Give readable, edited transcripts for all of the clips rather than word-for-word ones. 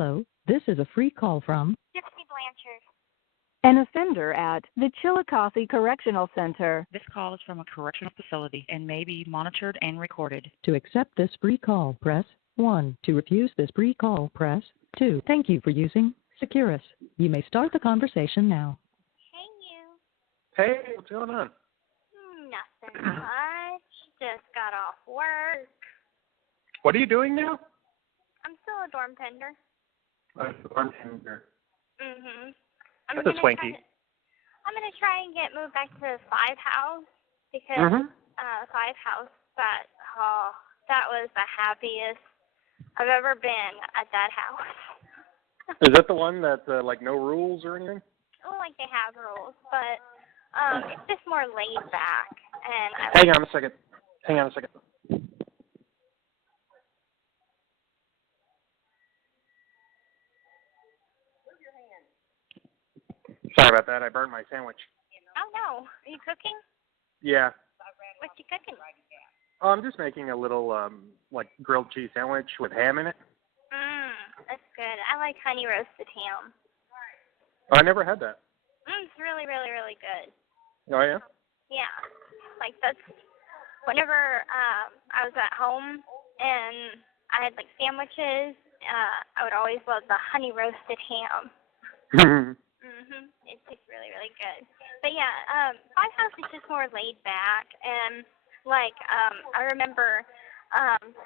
Hello, this is a free call from Gypsy Blanchard. An offender at the Chillicothe Correctional Center. This call is from a correctional facility and may be monitored and recorded. To accept this free call, press 1. To refuse this free call, press 2. Thank you for using Securus. You may start the conversation now. Hey, you. Hey, what's going on? Nothing much. Just got off work. What are you doing now? I'm still a dorm tender. Bartender. I'm That's swanky. I'm gonna try and get moved back to the 5 house because 5 house that was the happiest I've ever been at that house. Is that the one that's like no rules or anything? I don't like they have rules, but it's just more laid back. And Hang on a second. Sorry about that. I burned my sandwich. Oh no, are you cooking? Yeah. What you cooking? Oh, I'm just making a little like grilled cheese sandwich with ham in it. That's good. I like honey roasted ham. Oh, I never had that. It's really, really, really good. Oh yeah. Yeah, like that's whenever I was at home and I had like sandwiches. I would always love the honey roasted ham. It tastes really, really good. But yeah, 5 house is just more laid back, and like I remember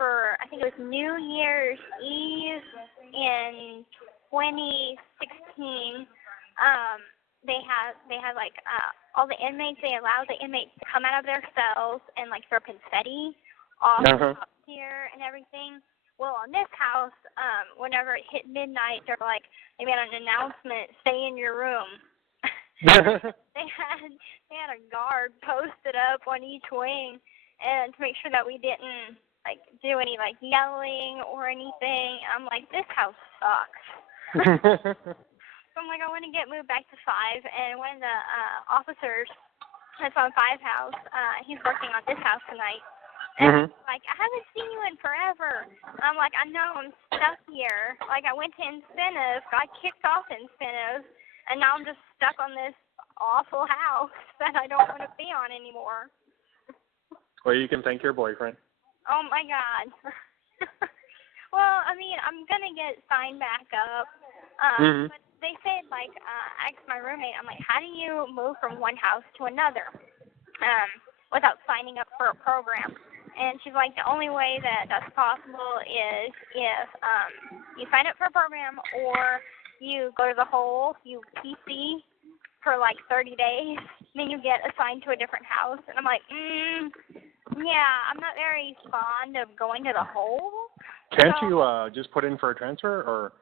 for I think it was New Year's Eve in 2016. They had like all the inmates. They allowed the inmates to come out of their cells and like throw confetti off the top tier and everything. Well, on this house, whenever it hit midnight, they're like, they made an announcement, stay in your room. They had a guard posted up on each wing, and to make sure that we didn't like do any like yelling or anything. I'm like, this house sucks. So I'm like, I want to get moved back to 5, and one of the officers that's on 5 house, he's working on this house tonight. And he's like, I haven't seen you in forever. I'm like, I know, I'm stuck here. Like, I went to incentive, got kicked off incentive, and now I'm just stuck on this awful house that I don't want to be on anymore. Well, you can thank your boyfriend. Oh, my God. Well, I mean, I'm going to get signed back up. But they said, like, I asked my roommate, I'm like, how do you move from one house to another without signing up for a program? And she's like, the only way that that's possible is if you sign up for a program or you go to the hole, you PC for like 30 days, then you get assigned to a different house. And I'm like, yeah, I'm not very fond of going to the hole. Can't you just put in for a transfer or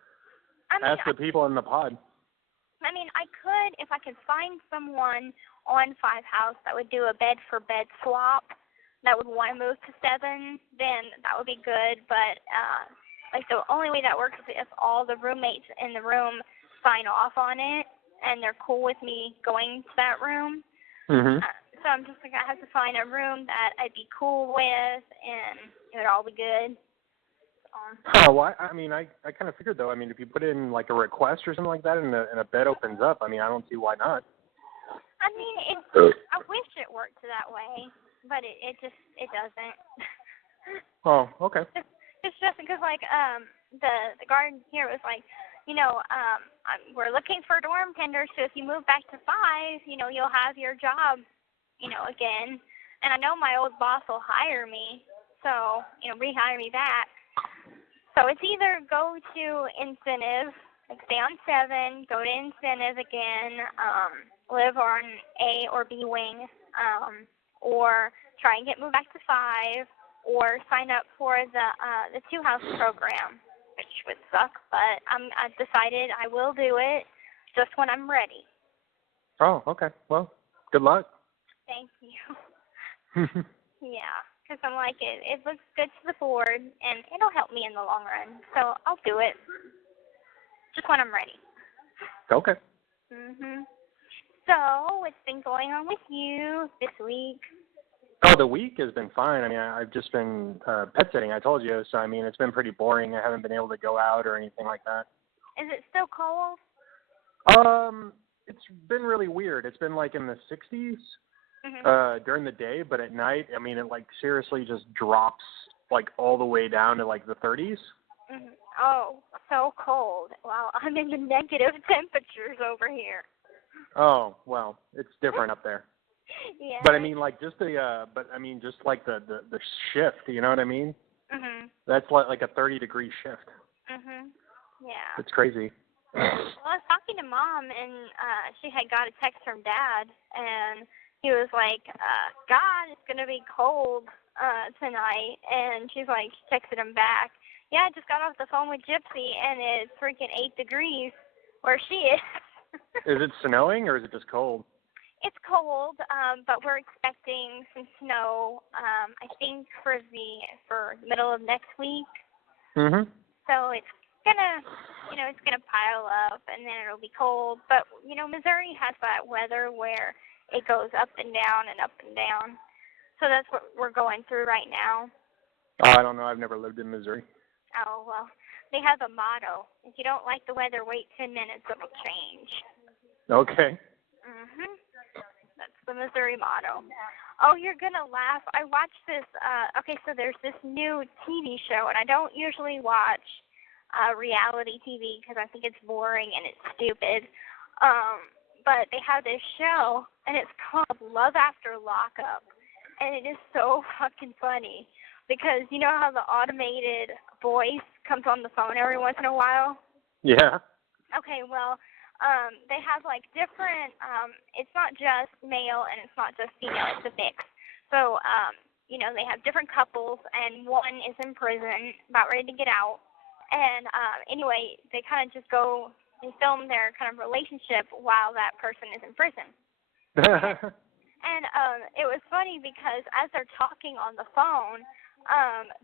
ask the people in the pod? I mean, I could if I could find someone on 5 house that would do a bed-for-bed swap that would want to move to 7, then that would be good. But like the only way that works is if all the roommates in the room sign off on it and they're cool with me going to that room. So I'm just like, I have to find a room that I'd be cool with and it would all be good. Oh, well, I mean, I kind of figured, though, I mean, if you put in, like, a request or something like that and a bed opens up, I mean, I don't see why not. I mean, I wish it worked that way, but it doesn't. Oh, okay. It's just because, like, the guard here was like, you know, we're looking for dorm tenders, so if you move back to 5, you know, you'll have your job, you know, again. And I know my old boss will hire me, so, you know, rehire me back. So it's either go to incentive, like stay on 7, go to incentive again, live on A or B wing, or try and get moved back to 5, or sign up for the 2 house program, which would suck, but I've decided I will do it just when I'm ready. Oh, okay. Well, good luck. Thank you. Yeah. Because I'm like, it looks good to the board, and it'll help me in the long run. So I'll do it just when I'm ready. Okay. So what's been going on with you this week? Oh, the week has been fine. I mean, I've just been pet sitting, I told you. So, I mean, it's been pretty boring. I haven't been able to go out or anything like that. Is it still cold? It's been really weird. It's been like in the 60s during the day, but at night, I mean, it like seriously just drops like all the way down to like the 30s. Oh, so cold. Wow, I'm in the negative temperatures over here. Oh, well, it's different up there. Yeah. But I mean, like just just like the shift, you know what I mean? That's like a 30-degree shift. Yeah. It's crazy. Well, I was talking to Mom, and she had got a text from Dad, and he was like, God, it's going to be cold tonight. And she's like, she texted him back, yeah, I just got off the phone with Gypsy, and it's freaking 8 degrees where she is. Is it snowing, or is it just cold? It's cold, but we're expecting some snow, I think, for the middle of next week. So it's gonna pile up, and then it'll be cold. But Missouri has that weather where it goes up and down and up and down. So that's what we're going through right now. Oh, I don't know. I've never lived in Missouri. Oh well, they have a motto: if you don't like the weather, wait 10 minutes, it'll change. Okay. That's the Missouri motto. Oh, you're gonna laugh. I watched this. Okay, so there's this new TV show, and I don't usually watch reality TV because I think it's boring and it's stupid. But they have this show, and it's called Love After Lockup, and it is so fucking funny because you know how the automated voice comes on the phone every once in a while? Yeah. Okay, well, they have like different, it's not just male and it's not just female, it's a mix. So, they have different couples, and one is in prison, about ready to get out. And anyway, they kind of just go and film their kind of relationship while that person is in prison. And it was funny because as they're talking on the phone,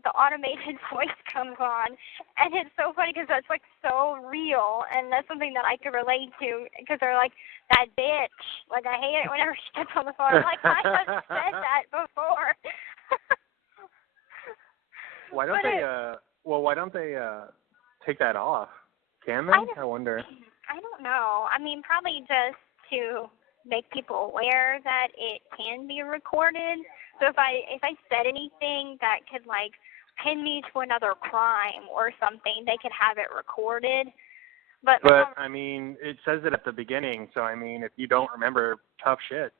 the automated voice comes on, and it's so funny because that's like so real, and that's something that I could relate to because they're like, that bitch, like I hate it whenever she gets on the phone. I'm like, I have said that before. Why don't they take that off? Can they? I wonder. I don't know. I mean, probably just to make people aware that it can be recorded. So if I said anything that could like pin me to another crime or something, they could have it recorded. But I mean, it says it at the beginning, so I mean, if you don't remember, tough shit.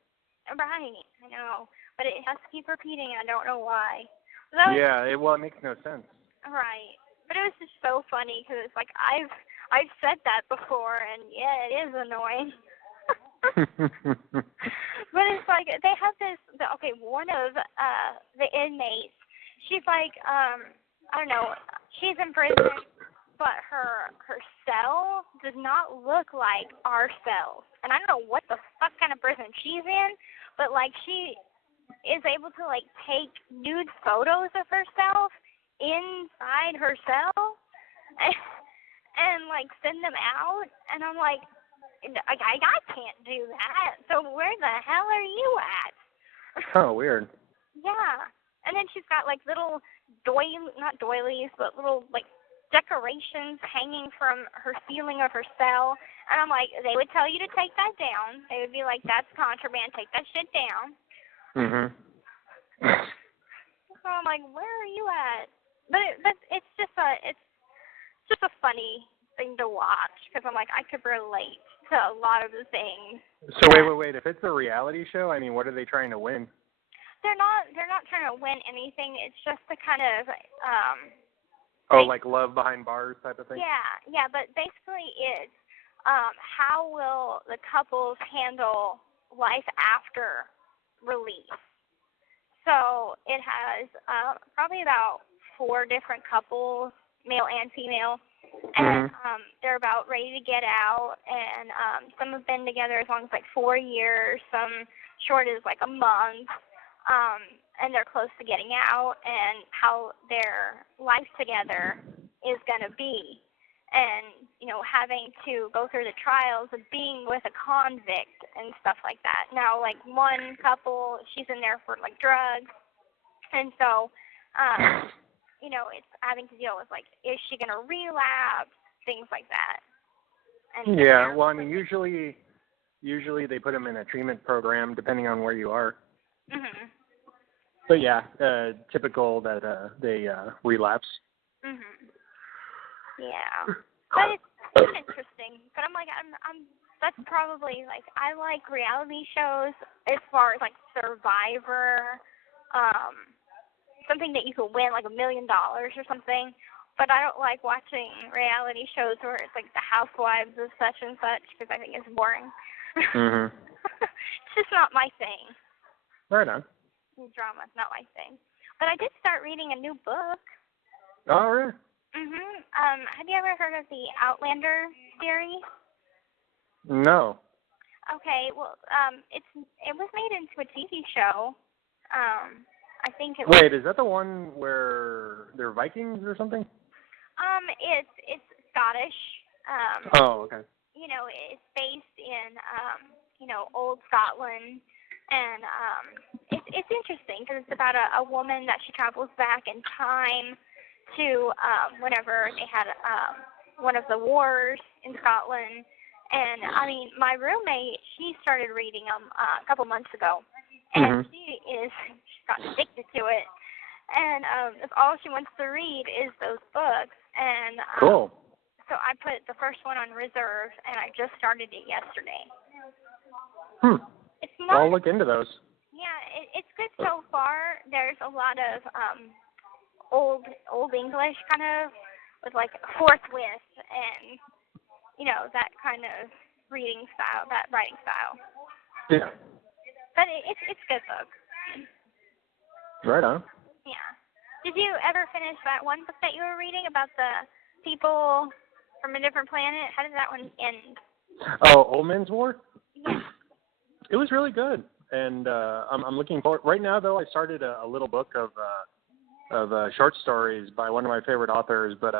Right, I know, but it has to keep repeating. I don't know why. It makes no sense. Right, but it was just so funny because it's like I've said that before, and yeah, it is annoying. But it's like they have this. One of the inmates, she's like, I don't know, she's in prison, but her cell does not look like our cells, and I don't know what the fuck kind of prison she's in, but like she is able to like take nude photos of herself inside her cell and like send them out, and I'm like, I can't do that. So where the hell are you at? Oh, weird. Yeah. And then she's got like little not doilies, but little like decorations hanging from her ceiling of her cell. And I'm like, they would tell you to take that down. They would be like, that's contraband, take that shit down. So I'm like, where are you at? But it's just a funny thing to watch because I'm like, I could relate to a lot of the things. So wait. If it's a reality show, I mean, what are they trying to win? They're not trying to win anything. It's just to kind of like Love Behind Bars type of thing. Yeah. But basically, it's how will the couples handle life after release? So it has probably about 4 different couples, male and female. And they're about ready to get out, and some have been together as long as like 4 years, some short as like a month, and they're close to getting out, and how their life together is going to be, and having to go through the trials of being with a convict and stuff like that. Now, like one couple, she's in there for like drugs, and so it's having to deal with, like, is she going to relapse, things like that. And yeah, well, I mean, usually they put them in a treatment program depending on where you are. Mhm. But yeah, typical that they relapse. Mhm. Yeah. But it's interesting. But I'm like, that's probably like, I like reality shows as far as like Survivor, something that you could win like $1 million or something. But I don't like watching reality shows where it's like the housewives of such and such, because I think it's boring. Mhm. It's just not my thing. Right on. Drama's not my thing. But I did start reading a new book. Oh, really? Mhm. Have you ever heard of the Outlander series? No. Okay. Well, it was made into a TV show. I think it was. Wait, is that the one where they're Vikings or something? It's Scottish. Oh, okay. You know, it's based in old Scotland, and it's interesting because it's about a woman that she travels back in time to whenever they had one of the wars in Scotland. And I mean, my roommate, she started reading them a couple months ago, and she's got addicted to it. And if all she wants to read is those books. And Cool. so I put the first one on reserve, and I just started it yesterday. It's not. I'll look into those. Yeah, it's good so far. There's a lot of old English kind of with like forthwith and that kind of reading style, that writing style. Yeah. But it's a good book. Right on. Yeah. Did you ever finish that one book that you were reading about the people from a different planet? How did that one end? Oh, Old Man's War? Yeah. It was really good, and I'm looking forward. Right now, though, I started a little book of short stories by one of my favorite authors, but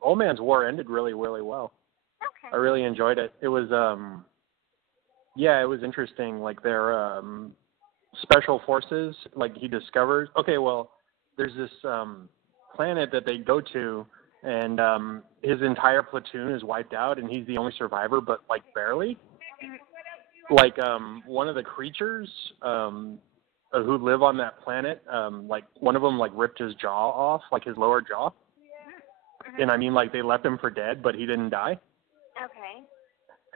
Old Man's War ended really, really well. Okay. I really enjoyed it. It was, it was interesting. Like their special forces, like he discovers. Okay, well, there's this planet that they go to, and his entire platoon is wiped out, and he's the only survivor, but like barely. Like one of the creatures who live on that planet, like one of them like ripped his jaw off, like his lower jaw. And I mean, like they left him for dead, but he didn't die. Okay.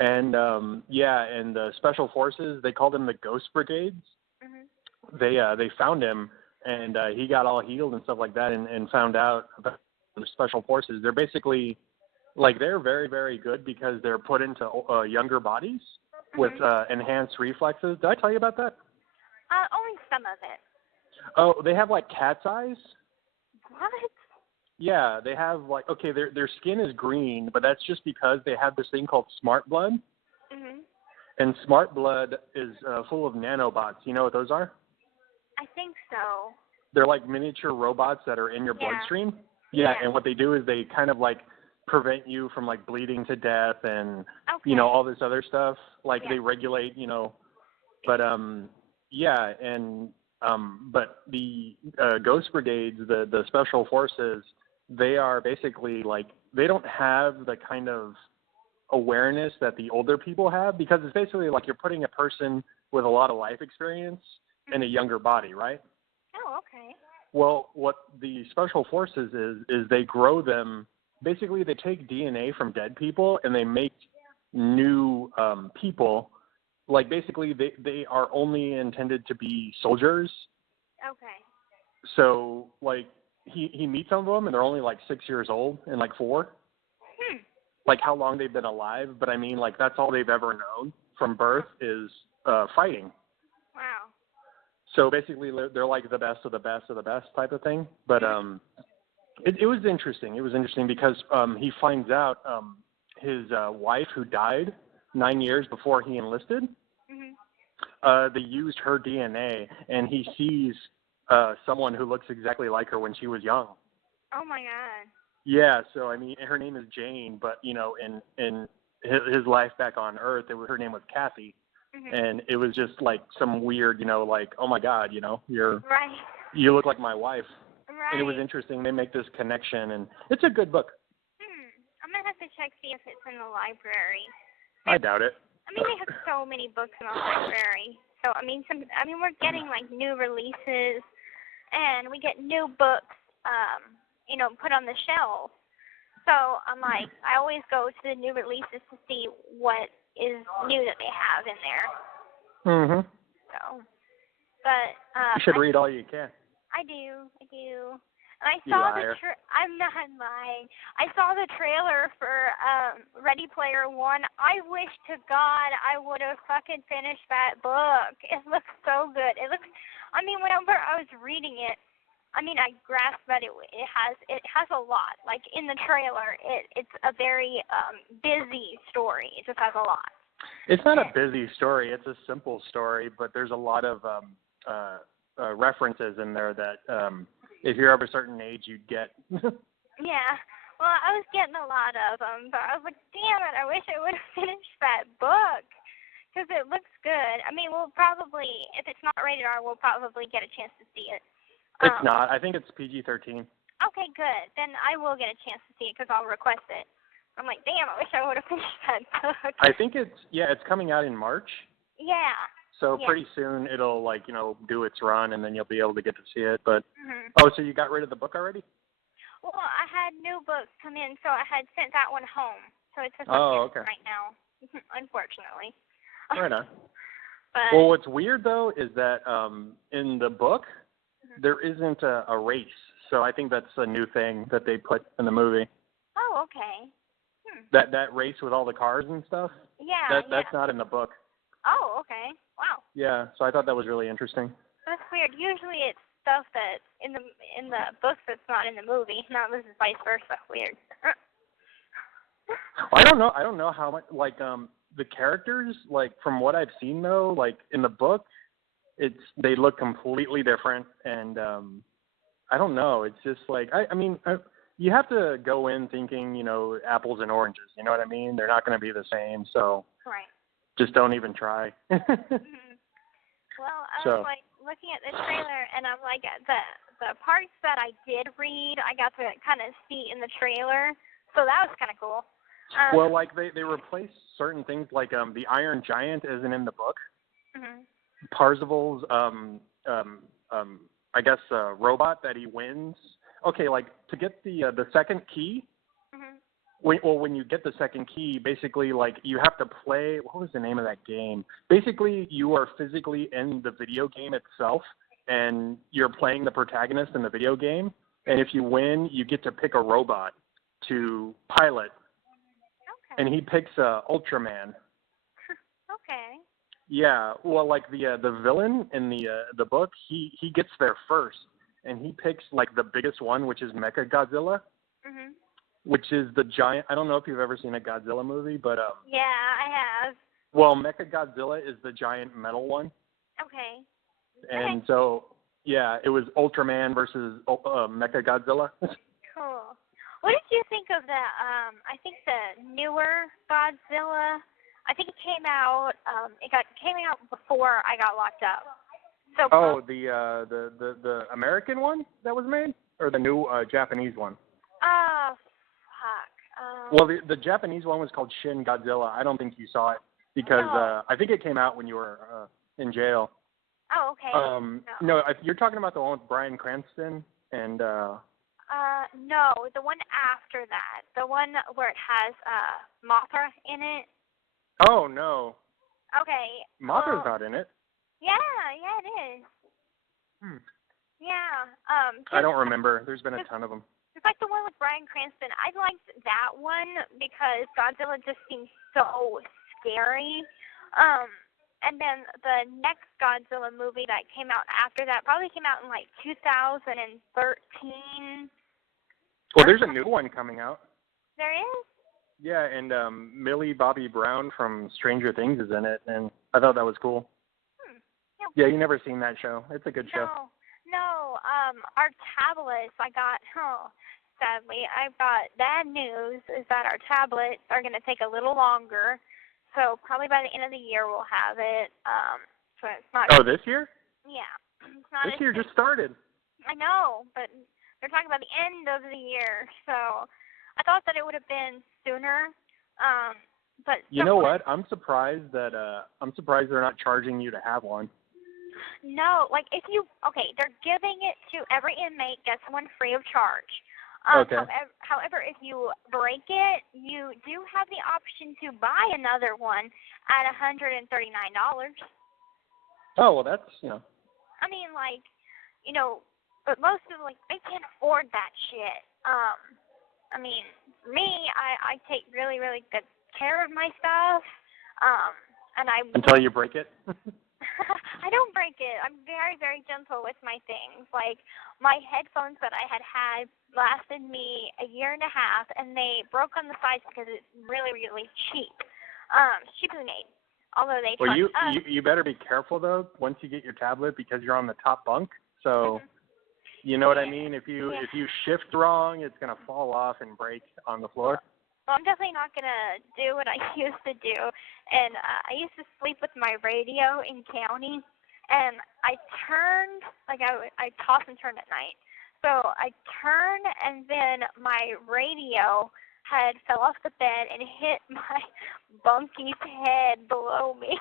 And and the special forces, they called them the Ghost Brigades. They found him, and he got all healed and stuff like that, and found out about the special forces. They're basically like they're very, very good because they're put into younger bodies with enhanced reflexes. Did I tell you about that? Only some of it. Oh, they have like cat's eyes. What? Yeah, they have like their skin is green, but that's just because they have this thing called smart blood. And smart blood is full of nanobots. You know what those are? I think so. They're like miniature robots that are in your bloodstream. Yeah, and what they do is they kind of like prevent you from like bleeding to death and all this other stuff. Like they regulate, but but the Ghost Brigades, the special forces, they are basically like they don't have the kind of awareness that the older people have, because it's basically like you're putting a person with a lot of life experience in a younger body, right? Oh, okay. Well, what the special forces is they grow them. Basically, they take DNA from dead people and they make new people. Like basically, they are only intended to be soldiers. Okay. So like he meets some of them and they're only like 6 years old and like 4. Like how long they've been alive, but I mean like that's all they've ever known from birth is fighting. Wow. So basically they're like the best of the best of the best type of thing. But it was interesting. It was interesting because he finds out his wife, who died 9 years before he enlisted, they used her DNA, and he sees someone who looks exactly like her when she was young. Oh my God. Yeah, so I mean, her name is Jane, but in his life back on Earth, her name was Kathy, and it was just like some weird, like, oh my God, you look like my wife. Right. And it was interesting. They make this connection, and it's a good book. I'm I'm gonna have to check see if it's in the library. I doubt it. I mean, they have so many books in the library. So I mean, we're getting like new releases, and we get new books, put on the shelf. So I'm like, I always go to the new releases to see what is new that they have in there. Mhm. So, but you should read all you can. I do. And I saw I'm not lying. I saw the trailer for Ready Player One. I wish to God I would have fucking finished that book. It looks so good. Whenever I was reading it, I grasped that it has a lot. Like in the trailer, it's a very busy story. It just has a lot. It's not a busy story. It's a simple story, but there's a lot of references in there that if you're of a certain age, you'd get. Yeah. Well, I was getting a lot of them, but I was like, damn it, I wish I would have finished that book because it looks good. We'll probably, if it's not rated R, we'll probably get a chance to see it. It's not. I think it's PG-13. Okay, good. Then I will get a chance to see it because I'll request it. I'm like, damn, I wish I would have finished that book. I think it's coming out in March. Yeah. So pretty soon it'll do its run and then you'll be able to get to see it. But so you got rid of the book already? Well, I had new books come in, so I had sent that one home. So it's just okay. right now, unfortunately. Right on. But, well, what's weird though is that in the book there isn't a race. So I think that's a new thing that they put in the movie. Oh, okay. That race with all the cars and stuff. Yeah. That's not in the book. Oh, okay. Wow. Yeah, so I thought that was really interesting. That's weird. Usually it's stuff that's in the books that's not in the movie. No, this is vice versa. Weird. I don't know how much the characters, from what I've seen though, in the book, they look completely different, and I don't know. It's just you have to go in thinking, apples and oranges. You know what I mean? They're not going to be the same, so right. Just don't even try. Well, I was looking at the trailer, and I'm like, the parts that I did read, I got to kind of see in the trailer, so that was kind of cool. Well, they replaced certain things, the Iron Giant isn't in the book. Parzival's, I guess, robot that he wins. Okay, to get the second key. When you get the second key, basically, you have to play. What was the name of that game? Basically, you are physically in the video game itself, and you're playing the protagonist in the video game. And if you win, you get to pick a robot to pilot. Okay. And he picks Ultraman. Okay. Yeah. Well, the villain in the book, he gets there first, and he picks the biggest one, which is Mechagodzilla. Which is the giant. I don't know if you've ever seen a Godzilla movie, but yeah, I have. Well, Mechagodzilla is the giant metal one. Okay. And so, yeah, it was Ultraman versus Mechagodzilla. Cool. What did you think of the? I think the newer Godzilla. I think it came out. Came out before I got locked up. So. The American one that was made, or the new Japanese one? Well, the Japanese one was called Shin Godzilla. I don't think you saw it because I think it came out when you were in jail. Oh, okay. No, you're talking about the one with Bryan Cranston and. No, the one after that, the one where it has Mothra in it. Oh no. Okay. Mothra's not in it. Yeah, it is. Yeah. I don't remember. There's been a ton of them. It's like the one with Bryan Cranston. I liked that one because Godzilla just seems so scary. And then the next Godzilla movie that came out after that probably came out in 2013. Well, there's a new one coming out. There is? Yeah, and Millie Bobby Brown from Stranger Things is in it, and I thought that was cool. Yeah, you never seen that show. It's a good show. No, our tablets, sadly, I've got bad news is that our tablets are going to take a little longer. So probably by the end of the year we'll have it. So it's not. Oh, this year? Yeah. It's not this year just started. I know, but they're talking about the end of the year. So I thought that it would have been sooner. But you know what? I'm surprised they're not charging you to have one. No, like they're giving it to every inmate gets one free of charge. Okay. However, if you break it, you do have the option to buy another one at $139. Oh, well, that's, I mean, but most of they can't afford that shit. I mean, for me, I take really, really good care of my stuff. And until you break it. I don't break it. I'm very, very gentle with my things. Like, my headphones that I had lasted me a year and a half, and they broke on the sides because it's really, really cheap. Cheaply made. Although they well, you better be careful, though, once you get your tablet, because you're on the top bunk. So, you know what I mean? If you shift wrong, it's going to fall off and break on the floor. Well, I'm definitely not going to do what I used to do. And I used to sleep with my radio in county. And I turned, I toss and turn at night. So I turned, and then my radio fell off the bed and hit my bunkie's head below me.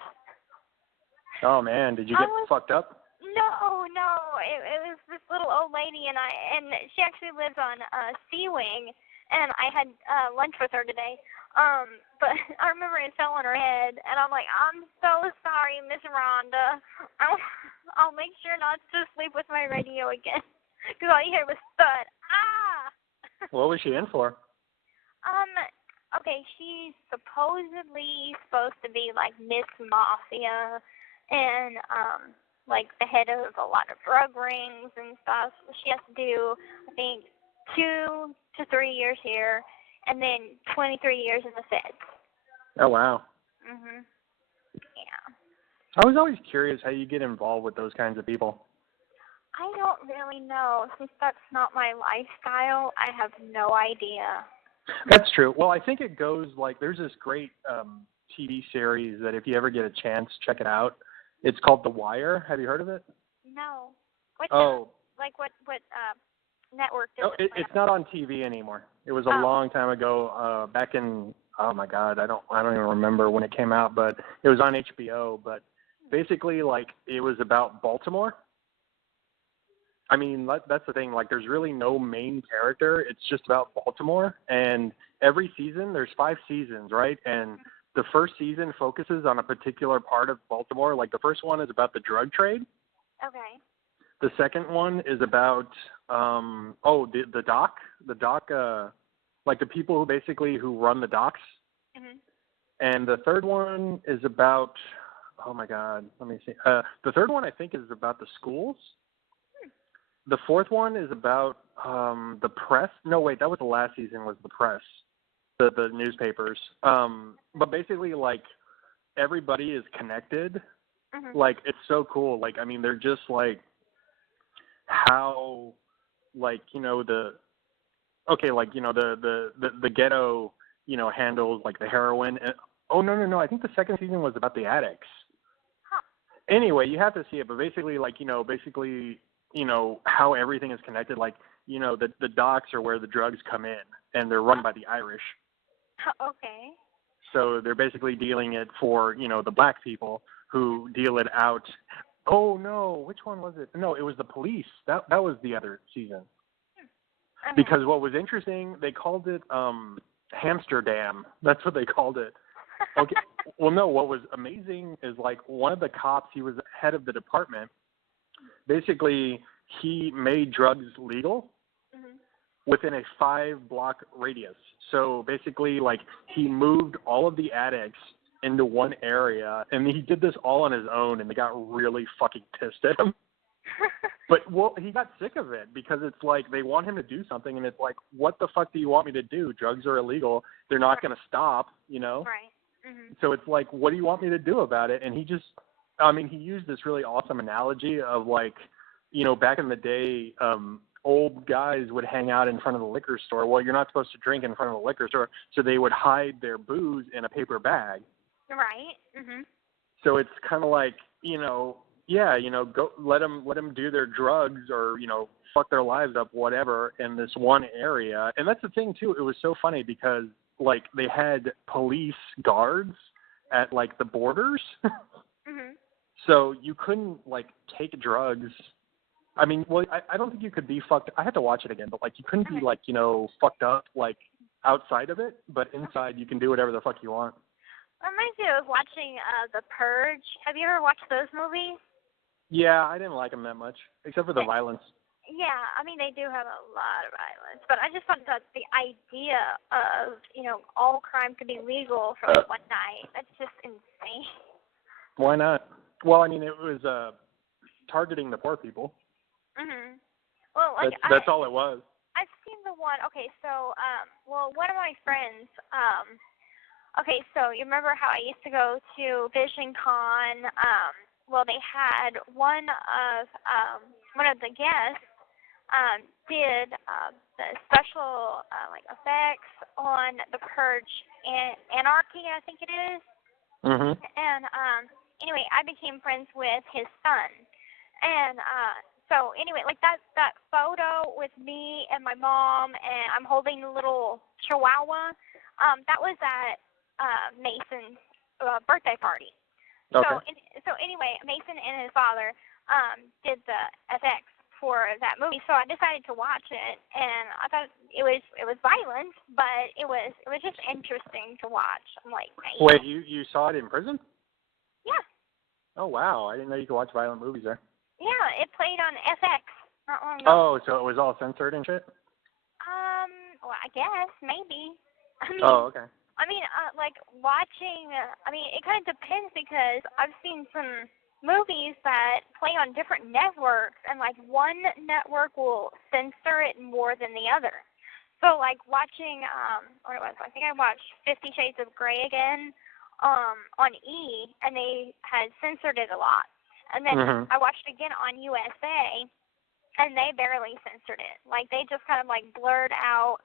Oh, man. Did you get fucked up? No. It was this little old lady, and she actually lives on C Wing. And I had lunch with her today. But I remember it fell on her head, and I'm like, I'm so sorry, Miss Rhonda. I'll make sure not to sleep with my radio again, because all you hear was thud. Ah! What was she in for? Okay, she's supposedly supposed to be like Miss Mafia, and the head of a lot of drug rings and stuff. She has to do, I think, 2 to 3 years here, and then 23 years in the Feds. Oh, wow. Mhm. Yeah. I was always curious how you get involved with those kinds of people. I don't really know. Since that's not my lifestyle, I have no idea. That's true. Well, I think it goes there's this great TV series that if you ever get a chance, check it out. It's called The Wire. Have you heard of it? No. What network does it's not on TV anymore. It was a long time ago, back in, oh my God, I don't even remember when it came out, but it was on HBO. But basically, it was about Baltimore. I mean, that's the thing. There's really no main character. It's just about Baltimore. And every season, there's 5 seasons, right? And the first season focuses on a particular part of Baltimore. The first one is about the drug trade. Okay. The second one is about the dock, the people who run the docks. Mhm. And the third one is about, oh my God, let me see. The third one I think is about the schools. The fourth one is about the press. No, wait, that was the last season. Was the press, the newspapers. But basically, everybody is connected. Mhm. It's so cool. I mean, they're just how the ghetto handles the heroin. And, oh no, I think the second season was about the addicts. Huh. Anyway, you have to see it, but basically how everything is connected. The docks are where the drugs come in, and they're run by the Irish. Okay. So they're basically dealing it for the black people who deal it out. Oh no, which one was it? No, it was the police. That was the other season. Okay. Because what was interesting, they called it Hamsterdam. That's what they called it. Okay. Well, no, what was amazing is one of the cops, he was head of the department. Basically, he made drugs legal within a 5-block radius. So basically, he moved all of the addicts into one area, and he did this all on his own, and they got really fucking pissed at him. But he got sick of it, because it's they want him to do something, and it's what the fuck do you want me to do? Drugs are illegal. They're not going to stop, Right. Mm-hmm. So it's what do you want me to do about it? And he used this really awesome analogy of back in the day, old guys would hang out in front of the liquor store. Well, you're not supposed to drink in front of the liquor store, so they would hide their booze in a paper bag. Right. Mhm. So it's kind of Yeah, go let them do their drugs or fuck their lives up, whatever, in this one area. And that's the thing too. It was so funny because like they had police guards at like the borders, so you couldn't like take drugs. I mean, well, I don't think you could be fucked. I had to watch it again, but like you couldn't be like fucked up like outside of it, but inside you can do whatever the fuck you want. Reminds me of watching The Purge. Have you ever watched those movies? Yeah, I didn't like them that much, except for the violence. Yeah, I mean, they do have a lot of violence, but I just thought that the idea of, all crime could be legal for like one night, that's just insane. Why not? Well, I mean, it was targeting the poor people. Well, like, that's all it was. I've seen the one, okay, so, one of my friends, okay, so you remember how I used to go to Vision Con? Well, they had one of the guests did the special like effects on The Purge and Anarchy, I think it is. And anyway, I became friends with his son, and so anyway, like that photo with me and my mom, and I'm holding a little chihuahua. That was at Mason's birthday party. Okay. So anyway, Mason and his father did the FX for that movie. So I decided to watch it, and I thought it was violent, but it was just interesting to watch. I'm like, man. Wait, you saw it in prison? Yeah. Oh wow, I didn't know you could watch violent movies there. Yeah, it played on FX not long ago. Oh, so it was all censored and shit? Well, I guess maybe. I mean, okay. I mean, like watching. I mean, it kind of depends because I've seen some movies that play on different networks, and like one network will censor it more than the other. So like watching, what it was, I think I watched 50 Shades of Grey again on E, and they had censored it a lot. And then I watched it again on USA, and they barely censored it. Like they just kind of like blurred out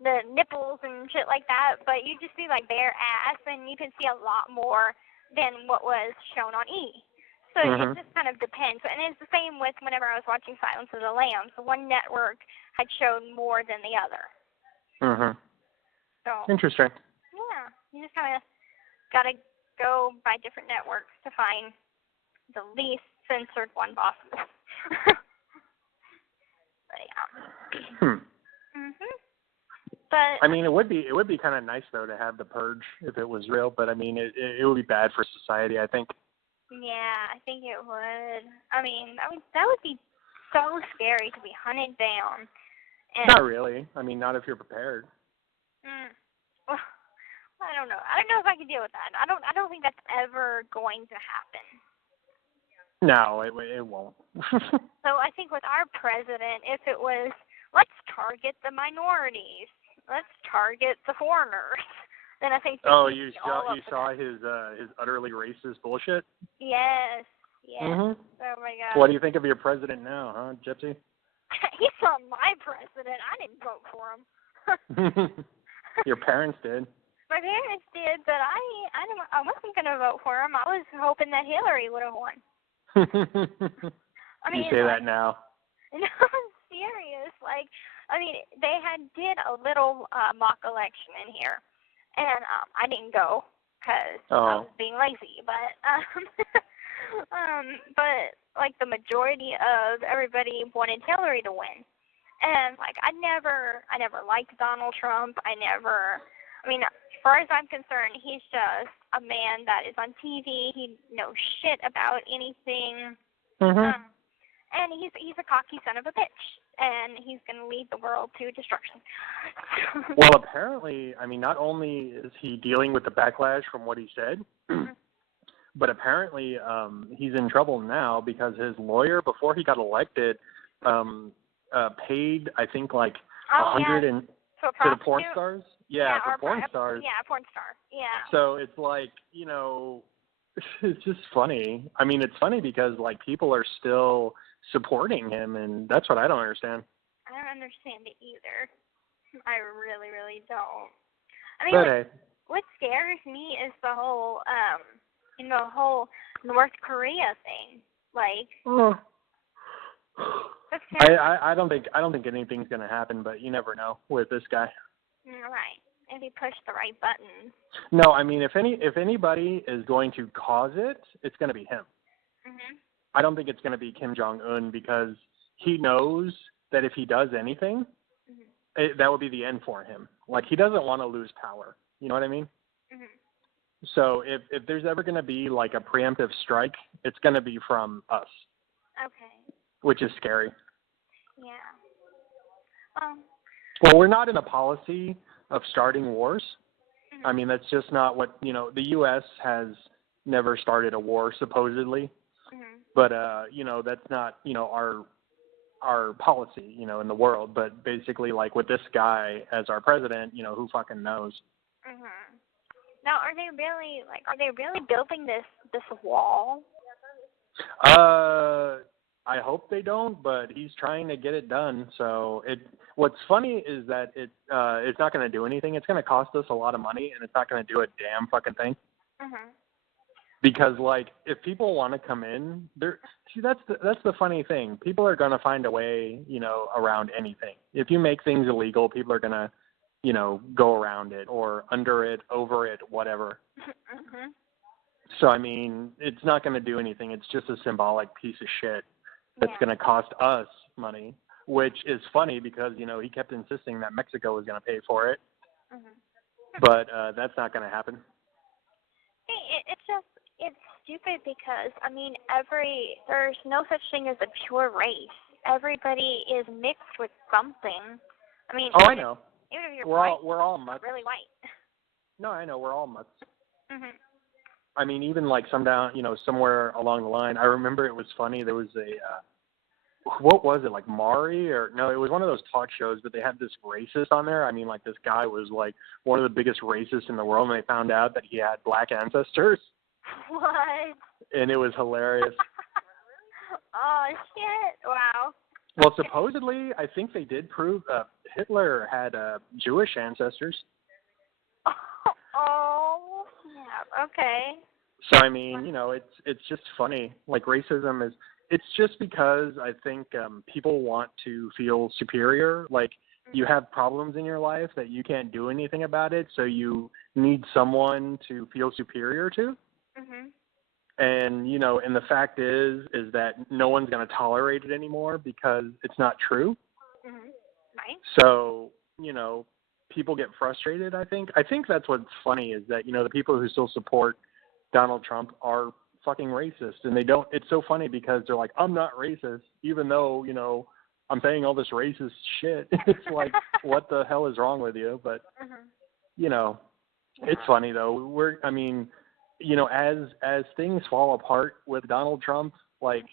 the nipples and shit like that, but you just see like bare ass, and you can see a lot more than what was shown on E. So it just kind of depends. And it's the same with whenever I was watching Silence of the Lambs. The one network had shown more than the other. So interesting. yeah, you just kind of gotta go by different networks to find the least censored one possible. But yeah. But I mean, it would be kind of nice though to have the purge if it was real, but I mean, it would be bad for society, I think. Yeah, I think it would. I mean, that would be so scary to be hunted down. And, not really. I mean, not if you're prepared. Well, I don't know. I don't know if I could deal with that. I don't think that's ever going to happen. No, it won't. So I think with our president, if it was, let's target the minorities, let's target the foreigners, then I think. Oh, you saw his utterly racist bullshit? Yes. Oh my God. What do you think of your president now, huh, Gypsy? He's not my president. I didn't vote for him. Your parents did. My parents did, but I wasn't gonna vote for him. I was hoping that Hillary would have won. I mean, you say that now. No, I'm serious. Like, I mean, they did a little mock election in here, and I didn't go because I was being lazy. But but like the majority of everybody wanted Hillary to win, and like I never liked Donald Trump. I mean, as far as I'm concerned, he's just a man that is on TV. He knows shit about anything. And he's a cocky son of a bitch, and he's going to lead the world to destruction. Well, apparently, I mean, not only is he dealing with the backlash from what he said, but apparently he's in trouble now because his lawyer, before he got elected, paid, I think, like $100 to the porn stars. Yeah, for porn stars. Yeah, porn star. Yeah. So it's like, it's just funny. I mean, it's funny because like people are still supporting him, and that's what I don't understand. I don't understand it either. I really, really don't. I mean, what scares me is the whole, whole North Korea thing. Like, Oh. that's kind of, I don't think anything's gonna happen, but you never know with this guy. right. If he pushed the right buttons. No, I mean if anybody is going to cause it, it's gonna be him. Mhm. I don't think it's gonna be Kim Jong-un because he knows that if he does anything, that would be the end for him. Like he doesn't want to lose power. You know what I mean? Mhm. So if there's ever gonna be like a preemptive strike, it's gonna be from us. Okay. Which is scary. Yeah. Well, we're not in a policy of starting wars. Mhm. I mean, that's just not what, the U.S. has never started a war, supposedly. Mhm. But, that's not, our policy, in the world. But basically, like, with this guy as our president, who fucking knows? Mhm. Now, are they really building this wall? I hope they don't, but he's trying to get it done. So what's funny is that it's not going to do anything. It's going to cost us a lot of money, and it's not going to do a damn fucking thing. Mhm. Because like, if people want to come in, that's the funny thing. People are going to find a way, around anything. If you make things illegal, people are going to, go around it or under it, over it, whatever. Mhm. So I mean, it's not going to do anything. It's just a symbolic piece of shit. That's Yeah. going to cost us money, which is funny because, he kept insisting that Mexico was going to pay for it. Mhm. But that's not going to happen. Hey, it's stupid because, I mean, there's no such thing as a pure race. Everybody is mixed with something. I mean, I know. Even if you're we're all mutts. really white. No, I know, we're all mutts. Mhm. I mean, even like somewhere along the line, I remember it was funny. There was what was it, like Maury or no? It was one of those talk shows, but they had this racist on there. I mean, like this guy was like one of the biggest racists in the world, and they found out that he had black ancestors. What? And it was hilarious. Oh shit! Wow. Well, supposedly, I think they did prove Hitler had Jewish ancestors. Oh snap! Okay. So I mean, it's just funny. Like racism it's just because I think people want to feel superior. Like you have problems in your life that you can't do anything about it, so you need someone to feel superior to. Mhm. And and the fact is that no one's going to tolerate it anymore because it's not true. Mhm. Right. So people get frustrated. I think that's what's funny is that the people who still support Donald Trump are fucking racist, and they don't. It's so funny because they're like, I'm not racist, even though I'm saying all this racist shit. It's like, what the hell is wrong with you? But it's funny though. As things fall apart with Donald Trump, like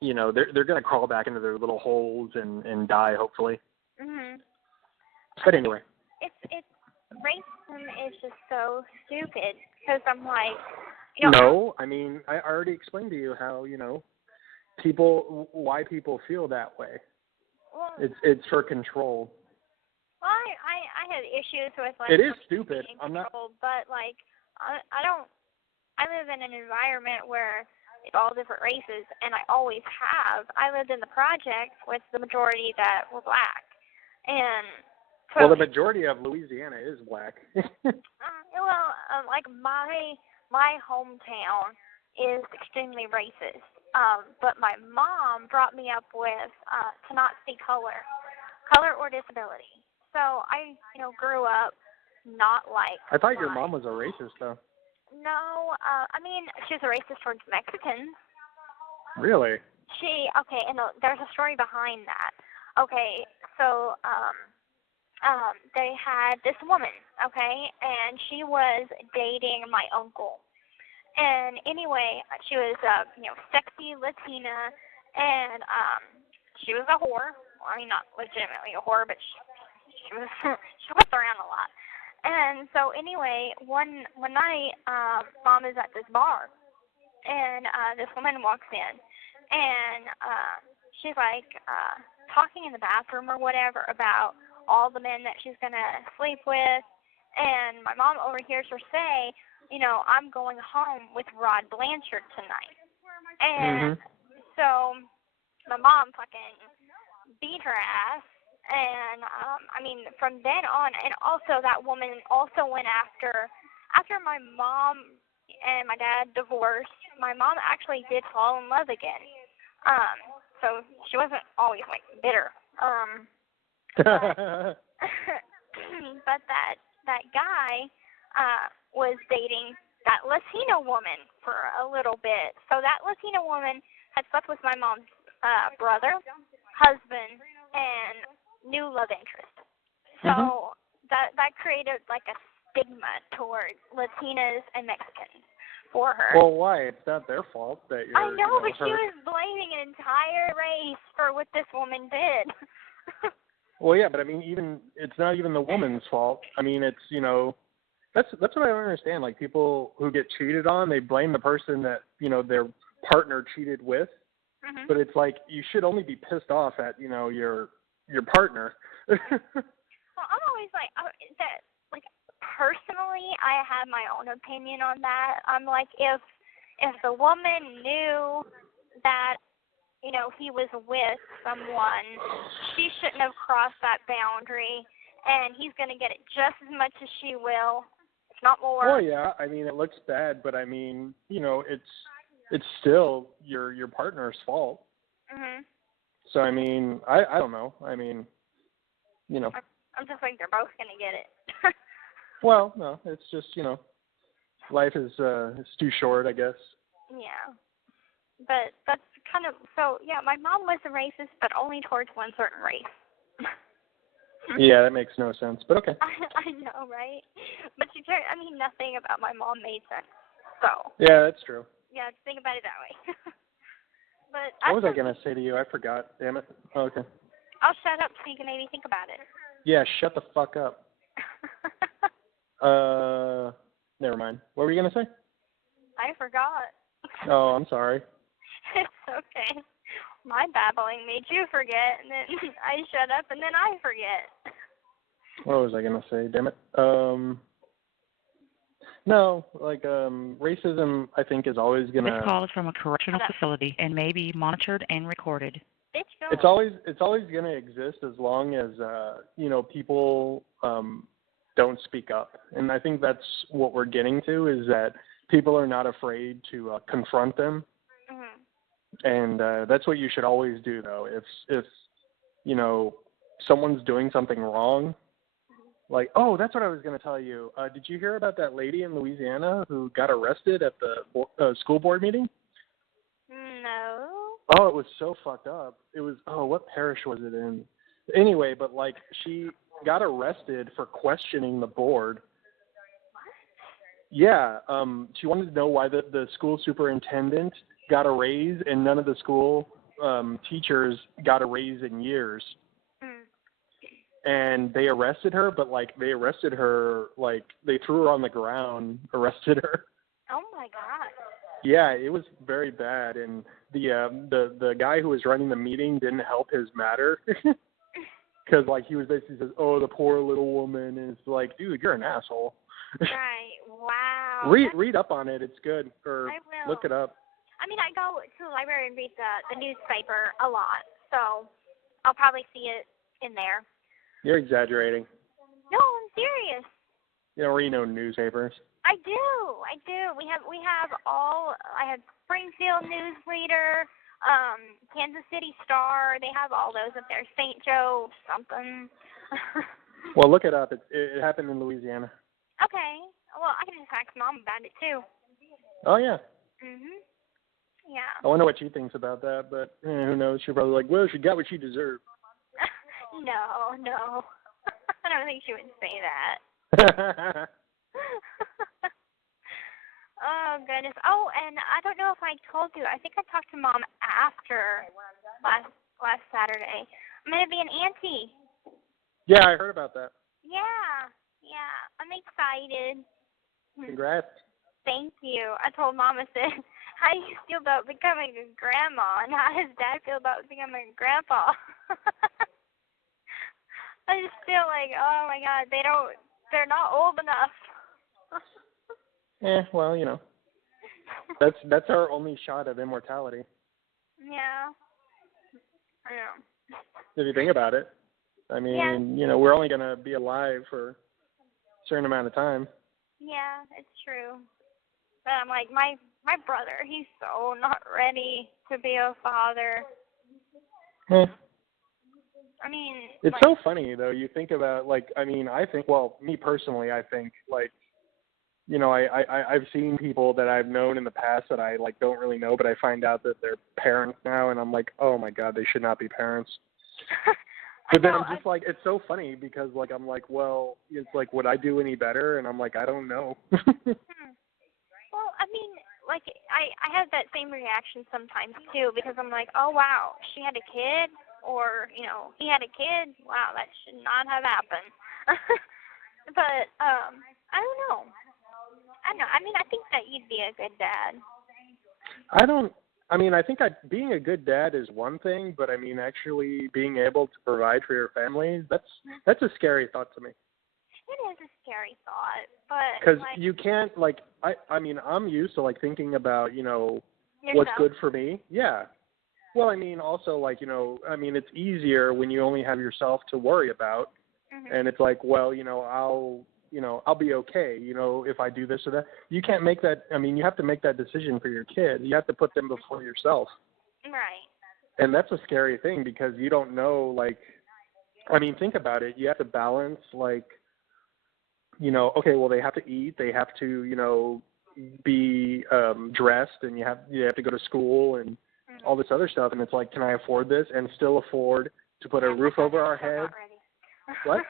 they're gonna crawl back into their little holes and die hopefully. Mhm. But anyway, It's racism is just so stupid because I'm like, no, I mean I already explained to you how why people feel that way. Well, It's for control. Well, I have issues with like. It is stupid. I'm not. But like, I don't. I live in an environment where it's all different races, and I always have. I lived in the project with the majority that were black, and. So, well, the majority of Louisiana is black. Like my hometown is extremely racist. But my mom brought me up with to not see color or disability. So I, grew up not like. I thought your mom was a racist, though. No, I mean she was a racist towards Mexicans. Really? And there's a story behind that. Okay, so they had this woman, okay, and she was dating my uncle. And anyway, she was sexy Latina, and she was a whore. Well, I mean, not legitimately a whore, but she was she was around a lot. And so anyway, one night, Mom is at this bar, and this woman walks in, and she's like talking in the bathroom or whatever about all the men that she's gonna sleep with, and my mom overhears her say, I'm going home with Rod Blanchard tonight. And so my mom fucking beat her ass. And, I mean, from then on, and also that woman also went after my mom and my dad divorced, my mom actually did fall in love again. So she wasn't always, like, bitter. But that guy was dating that Latina woman for a little bit. So that Latina woman had slept with my mom's brother, husband, and new love interest. So that created like a stigma towards Latinas and Mexicans for her. Well, why? It's not their fault that you're. I know, but her. she was blaming an entire race for what this woman did. Well, yeah, but I mean, it's not even the woman's fault. I mean, it's that's what I don't understand. Like people who get cheated on, they blame the person that their partner cheated with. But it's like you should only be pissed off at your partner. Well, I'm always like that. Like personally, I have my own opinion on that. I'm like, if the woman knew that he was with someone, she shouldn't have crossed that boundary, and he's gonna get it just as much as she will, if not more. Well, yeah. I mean, it looks bad, but I mean, it's still your partner's fault. So I mean, I don't know. I mean, I'm just like they're both gonna get it. Well, no, it's just life is too short, I guess. Yeah, but that's kind of so. Yeah, my mom was a racist, but only towards one certain race. Yeah, that makes no sense, but okay. I know, right? But nothing about my mom made sense. So. Yeah, that's true. Yeah, just think about it that way. But what was I gonna say to you? I forgot. Damn it. Oh, okay. I'll shut up so you can maybe think about it. Yeah, shut the fuck up. Never mind. What were you gonna say? I forgot. Oh, I'm sorry. It's okay. My babbling made you forget, and then I shut up, and then I forget. What was I gonna say? Damn it. No, like racism, I think, is always gonna. This call is from a correctional facility and may be monitored and recorded. It's always gonna exist as long as people don't speak up, and I think that's what we're getting to is that people are not afraid to confront them, and that's what you should always do. Though, if someone's doing something wrong. Like, oh, that's what I was going to tell you. Did you hear about that lady in Louisiana who got arrested at the school board meeting? No. Oh, it was so fucked up. It was, what parish was it in? Anyway, but, like, she got arrested for questioning the board. What? Yeah. She wanted to know why the school superintendent got a raise and none of the school teachers got a raise in years. And they arrested her, but they threw her on the ground, arrested her. Oh my God. Yeah, it was very bad, and the guy who was running the meeting didn't help his matter, because he was basically says, oh, the poor little woman, and it's like, dude, you're an asshole. Right. Wow. Read up on it. It's good. Or I will. Look it up. I mean, I go to the library and read the newspaper a lot, so I'll probably see it in there. You're exaggerating. No, I'm serious. You don't read no newspapers. I do. We have all. I have Springfield News Leader, Kansas City Star. They have all those up there. St. Joe something. Well, look it up. It happened in Louisiana. Okay. Well, I can just ask Mom about it too. Oh yeah. Yeah. I wonder what she thinks about that, but who knows? She'll probably like, well, she got what she deserved. No. I don't think she would say that. Oh, goodness. Oh, and I don't know if I told you. I think I talked to Mom after last Saturday. I'm going to be an auntie. Yeah, I heard about that. Yeah. I'm excited. Congrats. Thank you. I told Mom, I said, how do you feel about becoming a grandma? And how does Dad feel about becoming a grandpa? I just feel like, oh my God, they're not old enough. Well, That's our only shot at immortality. Yeah. I know. If you think about it. I mean, we're only going to be alive for a certain amount of time. Yeah, it's true. But I'm like, my brother, he's so not ready to be a father. I mean, it's so funny though. You think about I think, well, me personally, I think I've seen people that I've known in the past that I don't really know, but I find out that they're parents now, and I'm like, oh my God, they should not be parents. But then I'm just it's so funny because I'm like, well, it's would I do any better? And I'm like, I don't know. Well, I mean, I have that same reaction sometimes too, because I'm like, oh wow, she had a kid, or he had a kid. Wow, that should not have happened. But I don't know. I mean, I think that you'd be a good dad. I think being a good dad is one thing, but actually being able to provide for your family, that's a scary thought to me. It is a scary thought, but because you can't I'm used to thinking about what's good for me. Yeah. Well, also it's easier when you only have yourself to worry about, and it's I'll be okay, if I do this or that. You can't make that. You have to make that decision for your kid. You have to put them before yourself. Right. And that's a scary thing because you don't know, think about it. You have to balance, okay, well, they have to eat. They have to, be dressed, and you have to go to school and all this other stuff. And it's can I afford this and still afford to put a roof over our head? What?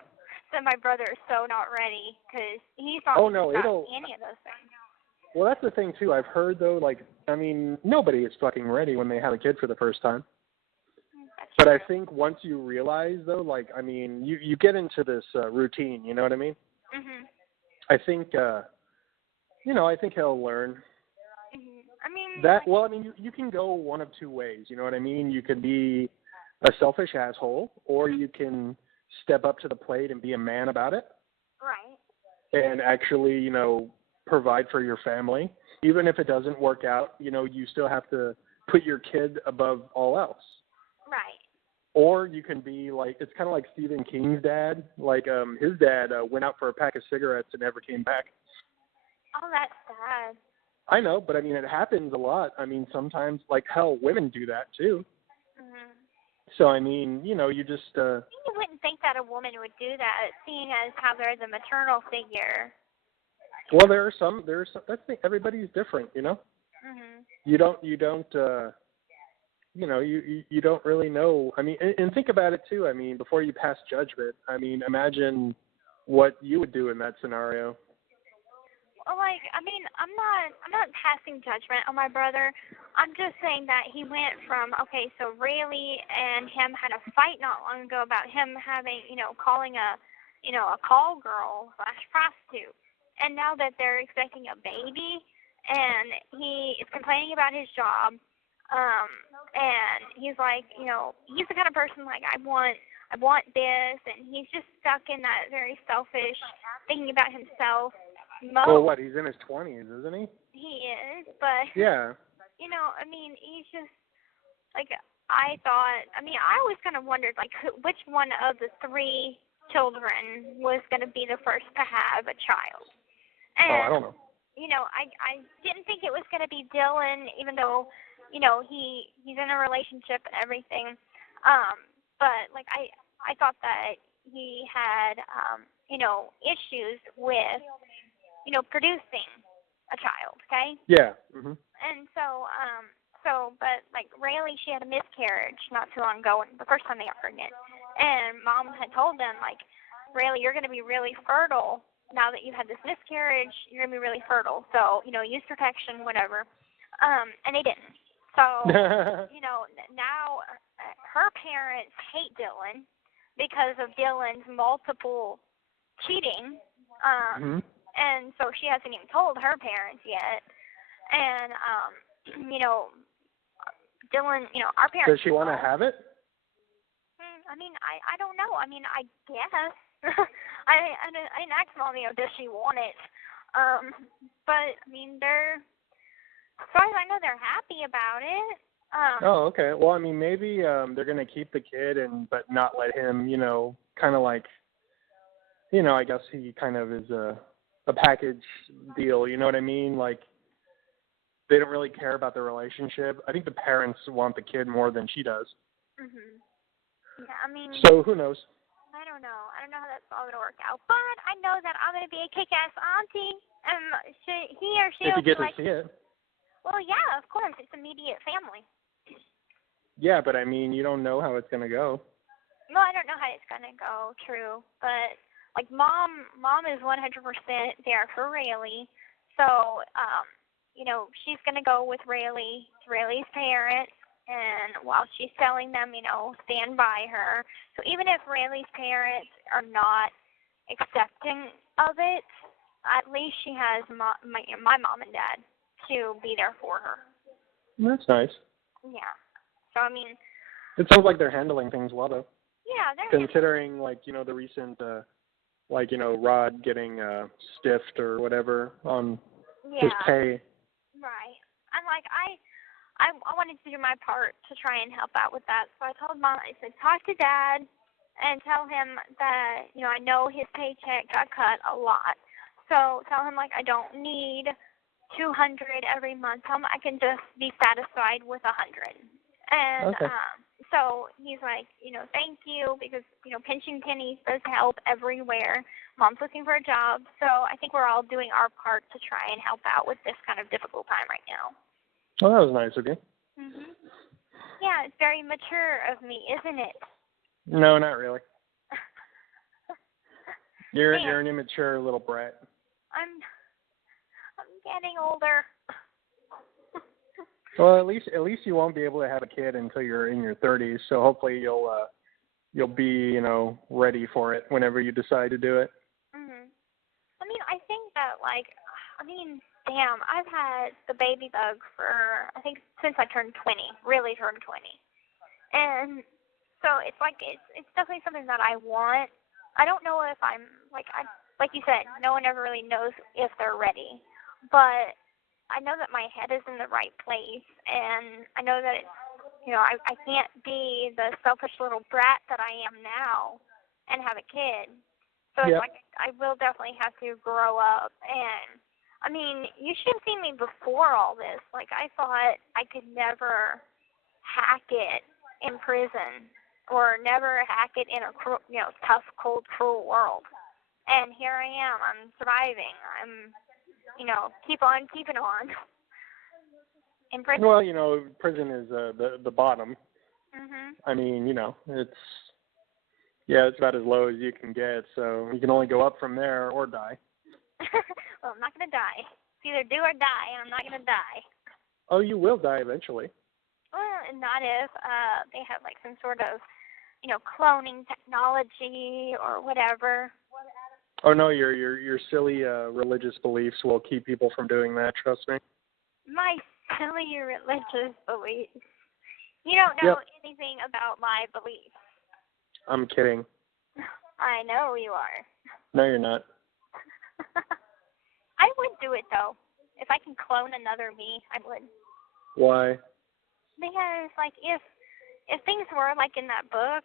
So my brother is so not ready because he's not any of those things. Well, that's the thing, too. I've heard, though, nobody is fucking ready when they have a kid for the first time. But I think once you realize, though, you get into this routine, you know what I mean? Mhm. I think, I think he'll learn. Mhm. You can go one of two ways, you know what I mean? You can be a selfish asshole, or you can step up to the plate and be a man about it. Right. And actually, provide for your family. Even if it doesn't work out, you still have to put your kid above all else. Right. Or you can be it's kind of like Stephen King's dad. His dad went out for a pack of cigarettes and never came back. Oh, that's sad. I know, but it happens a lot. Sometimes, hell, women do that too. Mhm. So, you just... You wouldn't think that a woman would do that, seeing as how they're the maternal figure. Well, everybody's different, Mhm. You don't, you don't really know. And think about it too. Before you pass judgment, imagine what you would do in that scenario. Well, I'm not passing judgment on my brother. I'm just saying that he went from, so Rayleigh and him had a fight not long ago about him having, calling a call girl / prostitute. And now that they're expecting a baby, and he is complaining about his job, and he's he's the kind of person I want this, and he's just stuck in that very selfish, thinking about himself mode. Well, what? He's in his 20s, isn't he? He is, but yeah. He's just I thought. I always kind of wondered which one of the three children was going to be the first to have a child. And, I don't know. I didn't think it was going to be Dylan, even though, he's in a relationship and everything. But I thought that he had, issues with, producing a child. Okay. Yeah. Mhm. And but Rayleigh, she had a miscarriage not too long ago, the first time they got pregnant. And Mom had told them, Rayleigh, you're going to be really fertile. Now that you've had this miscarriage, you're going to be really fertile. So, use protection, whatever. And they didn't. So, now her parents hate Dylan because of Dylan's multiple cheating. And so she hasn't even told her parents yet. And, Dylan, our parents... Does she want to have it? I don't know. I guess. I didn't ask Mommy, does she want it? But, As far as I know, they're happy about it. Oh, okay. Well, I mean, maybe they're gonna keep the kid but not let him, kind of like, I guess he kind of is a package deal. You know what I mean? Like, they don't really care about the relationship. I think the parents want the kid more than she does. Mhm. Yeah, I mean. So who knows? I don't know. I don't know how that's all gonna work out, but I know that I'm gonna be a kick-ass auntie, and he or she If will you get be to like, see it. well, yeah, of course, it's immediate family. Yeah, but I mean, you don't know how it's gonna go. No, I don't know how it's gonna go. True, but like mom is 100% there for Rayleigh, so she's gonna go with Rayleigh's parents, and while she's telling them, stand by her. So even if Rayleigh's parents are not accepting of it, at least she has my mom and dad to be there for her. That's nice. Yeah. So I mean. It sounds like they're handling things well, though. Yeah, they're considering the recent Rod getting stiffed or whatever on his pay. Right. And I wanted to do my part to try and help out with that. So I told Mom, I said, talk to Dad and tell him that, I know his paycheck got cut a lot. So tell him I don't need $200 every month. Tell him I can just be satisfied with $100. And okay. So he's like, thank you, because, pinching pennies does help everywhere. Mom's looking for a job, so I think we're all doing our part to try and help out with this kind of difficult time right now. Oh, that was nice of you. Mhm. Yeah, it's very mature of me, isn't it? No, not really. You're an immature little brat. I'm getting older. Well, at least you won't be able to have a kid until you're in your 30s. So hopefully you'll be ready for it whenever you decide to do it. Mhm. I mean, I think that damn, I've had the baby bug for I think since I turned 20. Really turned 20, and so it's definitely something that I want. I don't know if I'm like you said, no one ever really knows if they're ready, but I know that my head is in the right place, and I know that I can't be the selfish little brat that I am now and have a kid. So yep. It's I will definitely have to grow up. And I mean, you should have seen me before all this. I thought I could never hack it in prison or never hack it in a tough, cold, cruel world. And here I am. I'm surviving. I'm keep on keeping on. In prison. Well, prison is the bottom. Mhm. I mean, it's about as low as you can get, so you can only go up from there or die. Well, I'm not gonna die. It's either do or die, and I'm not gonna die. Oh, you will die eventually. Well, not if they have some sort of, cloning technology or whatever. Oh no, your silly religious beliefs will keep people from doing that. Trust me. My silly religious beliefs. You don't know anything about my beliefs. I'm kidding. I know you are. No, you're not. I would do it though. If I can clone another me, I would. Why? Because if things were in that book,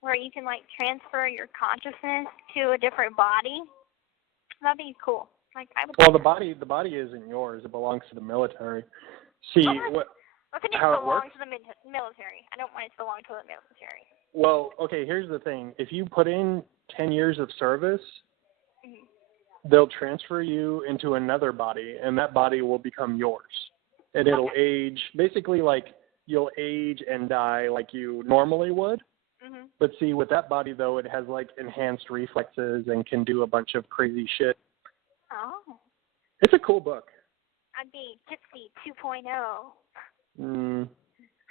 where you can transfer your consciousness to a different body, that'd be cool. I would. Well, the body isn't yours. It belongs to the military. See how it belongs to the military. I don't want it to belong to the military. Well, okay. Here's the thing. If you put in 10 years of service, they'll transfer you into another body, and that body will become yours, and it'll age. Basically, you'll age and die like you normally would. Mhm. But see, with that body, though, it has, enhanced reflexes and can do a bunch of crazy shit. Oh. It's a cool book. I'd be Gypsy 2.0.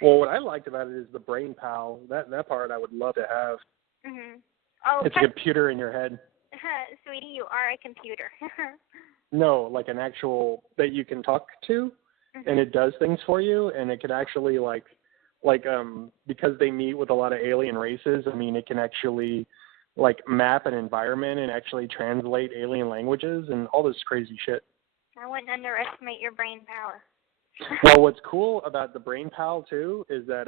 Well, what I liked about it is the brain pal. That part I would love to have. Mhm. Oh. It's a computer in your head. Sweetie, you are a computer. No, an actual that you can talk to, and it does things for you, and it can actually, because they meet with a lot of alien races, I mean, it can actually, map an environment and actually translate alien languages and all this crazy shit. I wouldn't underestimate your brain power. Well, what's cool about the Brain Pal, too, is that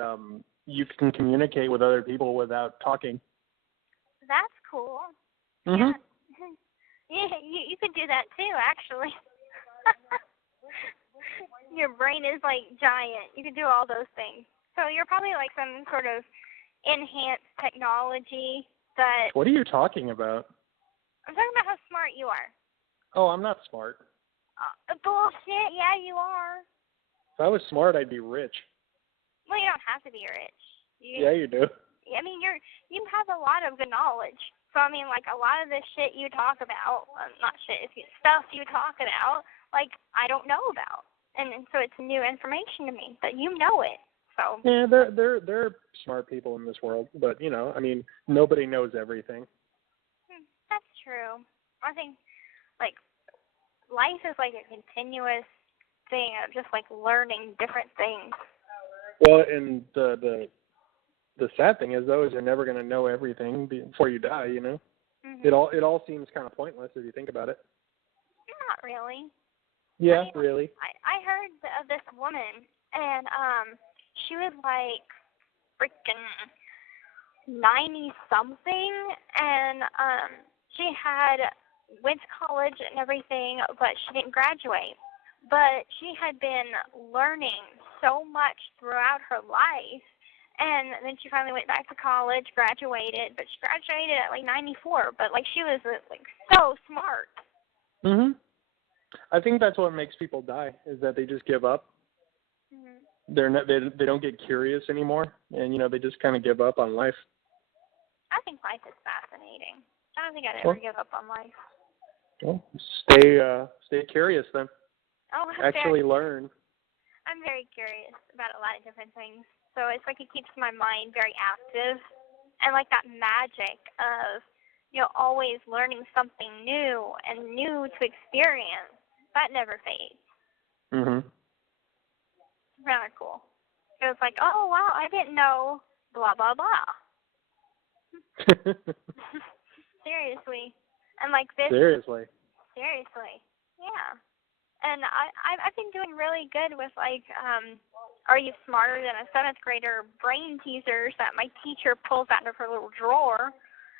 you can communicate with other people without talking. That's cool. Mm-hmm. Yeah, you could do that, too, actually. Your brain is, like, giant. You can do all those things. So you're probably, like, some sort of enhanced technology that... What are you talking about? I'm talking about how smart you are. Oh, I'm not smart. Bullshit. Yeah, you are. If I was smart, I'd be rich. Well, you don't have to be rich. Yeah, you do. I mean, you have a lot of good knowledge. So, I mean, like, a lot of the shit you talk about, not shit, stuff you talk about, like, I don't know about. And so it's new information to me, but you know it. So. Yeah, they're smart people in this world, but, you know, I mean, nobody knows everything. That's true. I think, like, life is like a continuous thing of just, like, learning different things. Well, and the sad thing is, though, is you're never going to know everything before you die, you know? Mm-hmm. It all seems kind of pointless if you think about it. Not really. Yeah, I mean, really. I heard of this woman, and she was, like, freaking 90-something, and she went to college and everything, but she didn't graduate. But she had been learning so much throughout her life, and then she finally went back to college, graduated, but she graduated at like 94, but like she was like so smart. Mhm. I think that's what makes people die, is that they just give up. Mm-hmm. They don't get curious anymore, and you know, they just kind of give up on life. I think life is fascinating. I don't think I'd ever give up on life. Well, stay curious then. Oh, actually learn. I'm very curious about a lot of different things. So it's like it keeps my mind very active. And like that magic of, you know, always learning something new and new to experience, that never fades. Mhm. Really cool. It was like, oh, wow, I didn't know blah, blah, blah. Seriously. And like this. Seriously, yeah. And I've been doing really good with, like, Are You Smarter Than a 7th Grader brain teasers that my teacher pulls out of her little drawer.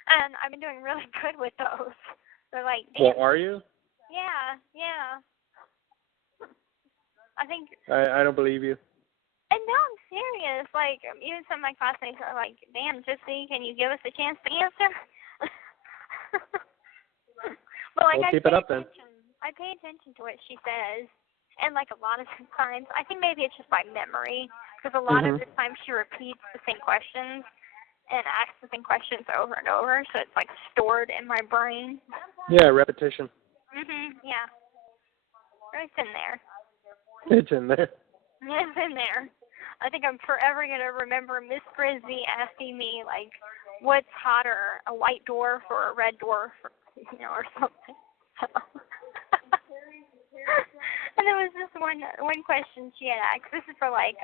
And I've been doing really good with those. They're like, damn. Well, are you? Yeah. I think. I don't believe you. And no, I'm serious. Like, even some of my classmates are like, damn, Gypsy, can you give us a chance to answer? But, like, well, keep it up then. I pay attention to what she says, and like a lot of times, I think maybe it's just by memory, because a lot of the time she repeats the same questions and asks the same questions over and over, so it's like stored in my brain. Yeah, repetition. Yeah. It's in there. It's in there. It's in there. I think I'm forever gonna remember Miss Frisbee asking me, like, what's hotter, a white dwarf or a red dwarf, you know, or something. And there was this one question she had asked. This is for like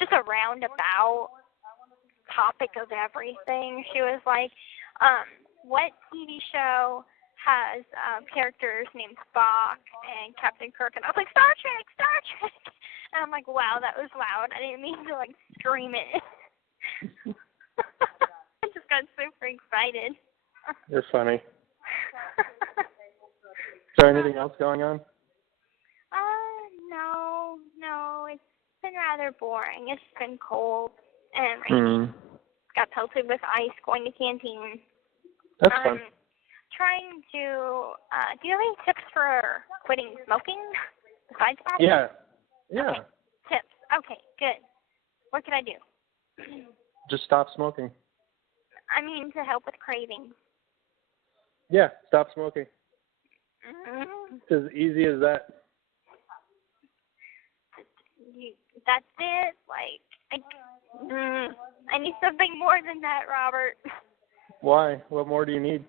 just a roundabout topic of everything. She was like, what TV show has characters named Spock and Captain Kirk? And I was like, Star Trek. And I'm like, wow, that was loud. I didn't mean to like scream it. I just got super excited. You're funny. Is there anything else going on? No, it's been rather boring. It's been cold and rainy. Got pelted with ice going to canteen. That's fun. Trying to, do you have any tips for quitting smoking besides that? Yeah. Okay. Tips. Okay, good. What can I do? Just stop smoking. I mean, to help with cravings. Yeah, stop smoking. It's as easy as that. That's it? Like, I need something more than that, Robert. Why? What more do you need?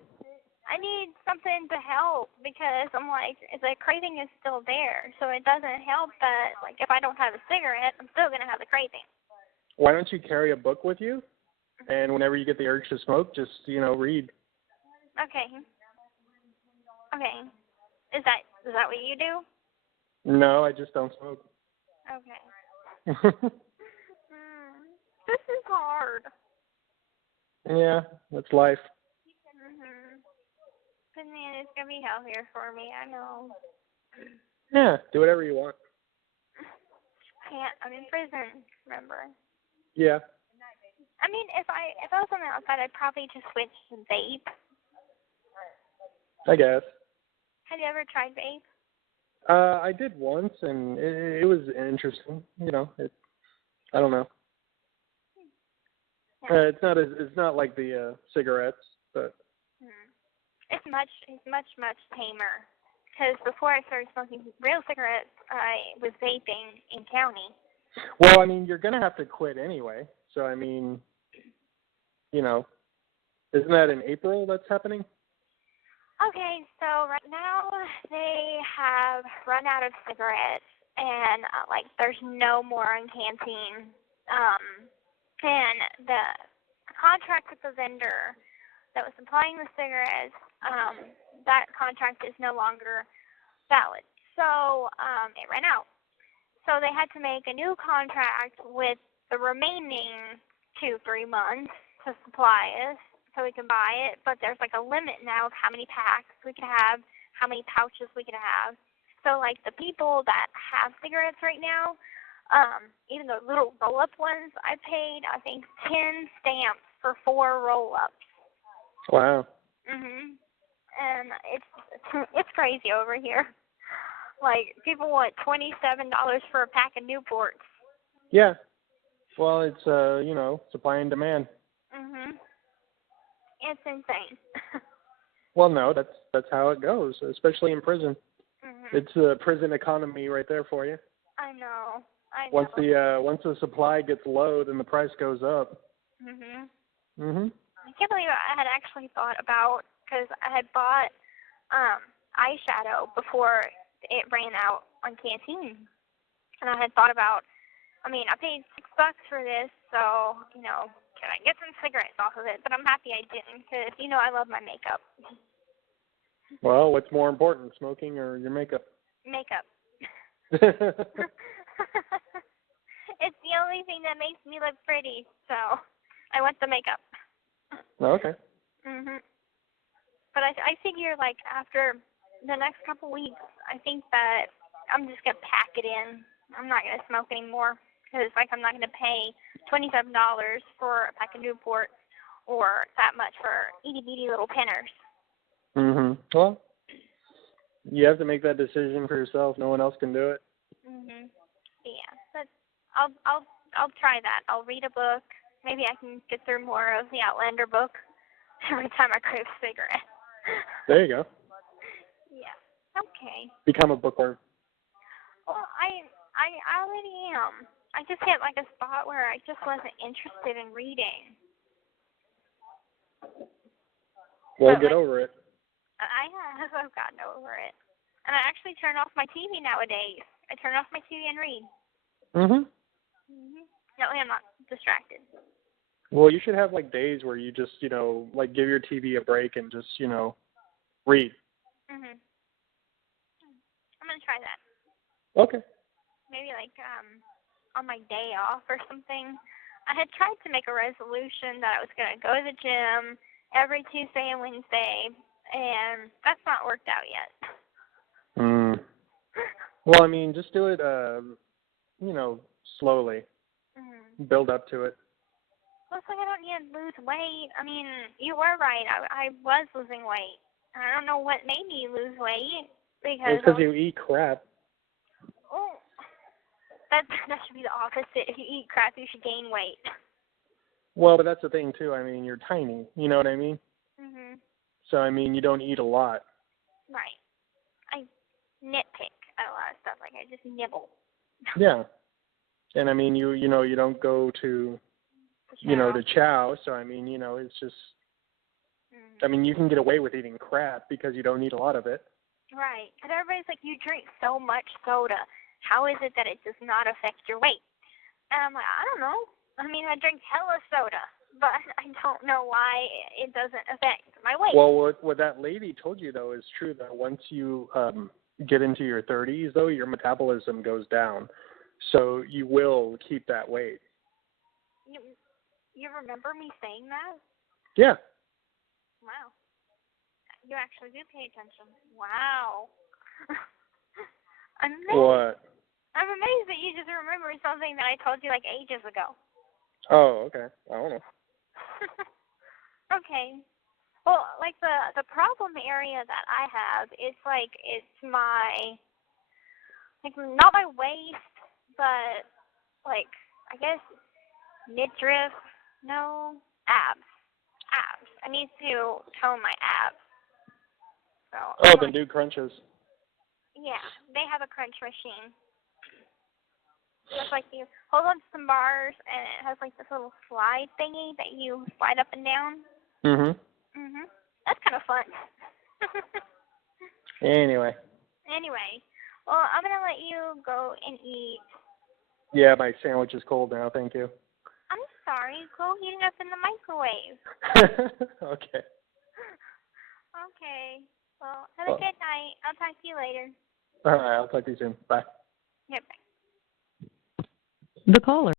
I need something to help, because I'm like, the craving is still there. So it doesn't help that, like, if I don't have a cigarette, I'm still going to have the craving. Why don't you carry a book with you? And whenever you get the urge to smoke, just, you know, read. Okay. Is that what you do? No, I just don't smoke. Okay. This is hard. Yeah, that's life. But man, it's gonna be healthier for me. I know. Yeah, do whatever you want. Can't. I'm in prison. Remember? Yeah. I mean, if I was on the outside, I'd probably just switch to vape. I guess. Have you ever tried vape? I did once, and it was interesting. You know, I don't know. Yeah. It's not like the cigarettes, but. It's much tamer. Because before I started smoking real cigarettes, I was vaping in county. Well, I mean, you're gonna have to quit anyway. So I mean, you know, isn't that in April that's happening? Okay, so right now they have run out of cigarettes, and there's no more in canteen. And the contract with the vendor that was supplying the cigarettes, that contract is no longer valid. So it ran out. So they had to make a new contract with the remaining 2-3 months to supply us so we can buy it. But there's like a limit now of how many packs we can have, how many pouches we can have. So like the people that have cigarettes right now, even the little roll-up ones, I paid, I think, 10 stamps for 4 roll-ups. Wow. And it's crazy over here. Like, people want $27 for a pack of Newports. Yeah. Well, it's supply and demand. It's insane. Well, no, that's how it goes, especially in prison. It's the prison economy right there for you. I know. Once the supply gets low, then the price goes up. I can't believe I had actually thought about, because I had bought eyeshadow before it ran out on Canteen, and I had thought about, I paid $6 for this, so can I get some cigarettes off of it? But I'm happy I didn't, because I love my makeup. Well, what's more important, smoking or your makeup? Makeup. It's the only thing that makes me look pretty, so I want the makeup. Okay. But I figure, after the next couple weeks, I think that I'm just going to pack it in. I'm not going to smoke anymore, because, I'm not going to pay $27 for a pack of Newport or that much for itty-bitty little pinners. Well, you have to make that decision for yourself. No one else can do it. Yeah, but I'll try that. I'll read a book. Maybe I can get through more of the Outlander book every time I crave a cigarette. There you go. Yeah. Okay. Become a bookworm. Well, I already am. I just hit a spot where I just wasn't interested in reading. Well, get over it. I have. I've gotten over it. And I actually turn off my TV nowadays. I turn off my TV and read. That way I'm not distracted. Well, you should have days where you just, give your TV a break and just, read. I'm gonna try that. Okay. Maybe on my day off or something. I had tried to make a resolution that I was gonna go to the gym every Tuesday and Wednesday, and that's not worked out yet. Well, just do it, slowly. Build up to it. Well, it's I don't need to lose weight. You were right. I was losing weight. I don't know what made me lose weight. Because you eat crap. Oh, that should be the opposite. If you eat crap, you should gain weight. Well, but that's the thing, too. You're tiny. You know what I mean? So, you don't eat a lot. Right. I nitpick at a lot of stuff. I just nibble. Yeah. And, you don't go to, to chow. So, it's just, you can get away with eating crap because you don't eat a lot of it. Right. And everybody's like, you drink so much soda. How is it that it does not affect your weight? And I'm like, I don't know. I drink hella soda, but I don't know why it doesn't affect my weight. Well, what that lady told you, though, is true, that once you get into your 30s, though, your metabolism goes down. So you will keep that weight. You remember me saying that? Yeah. Wow. You actually do pay attention. Wow. I'm amazed. What? I'm amazed that you just remember something that I told you like ages ago. Oh, okay. I don't know. Okay. Well, like the problem area that I have is like it's my like not my waist, but like I guess midriff. No, abs. Abs. I need to tone my abs. So. Oh, then do crunches. Yeah, they have a crunch machine. It's like you hold on to some bars, and it has like this little slide thingy that you slide up and down. That's kind of fun. Anyway. Well, I'm gonna let you go and eat. Yeah, my sandwich is cold now. Thank you. I'm sorry. Go heat it up in the microwave. Okay. Okay. Well, have a good night. I'll talk to you later. All right. I'll talk to you soon. Bye. Yeah, bye. The caller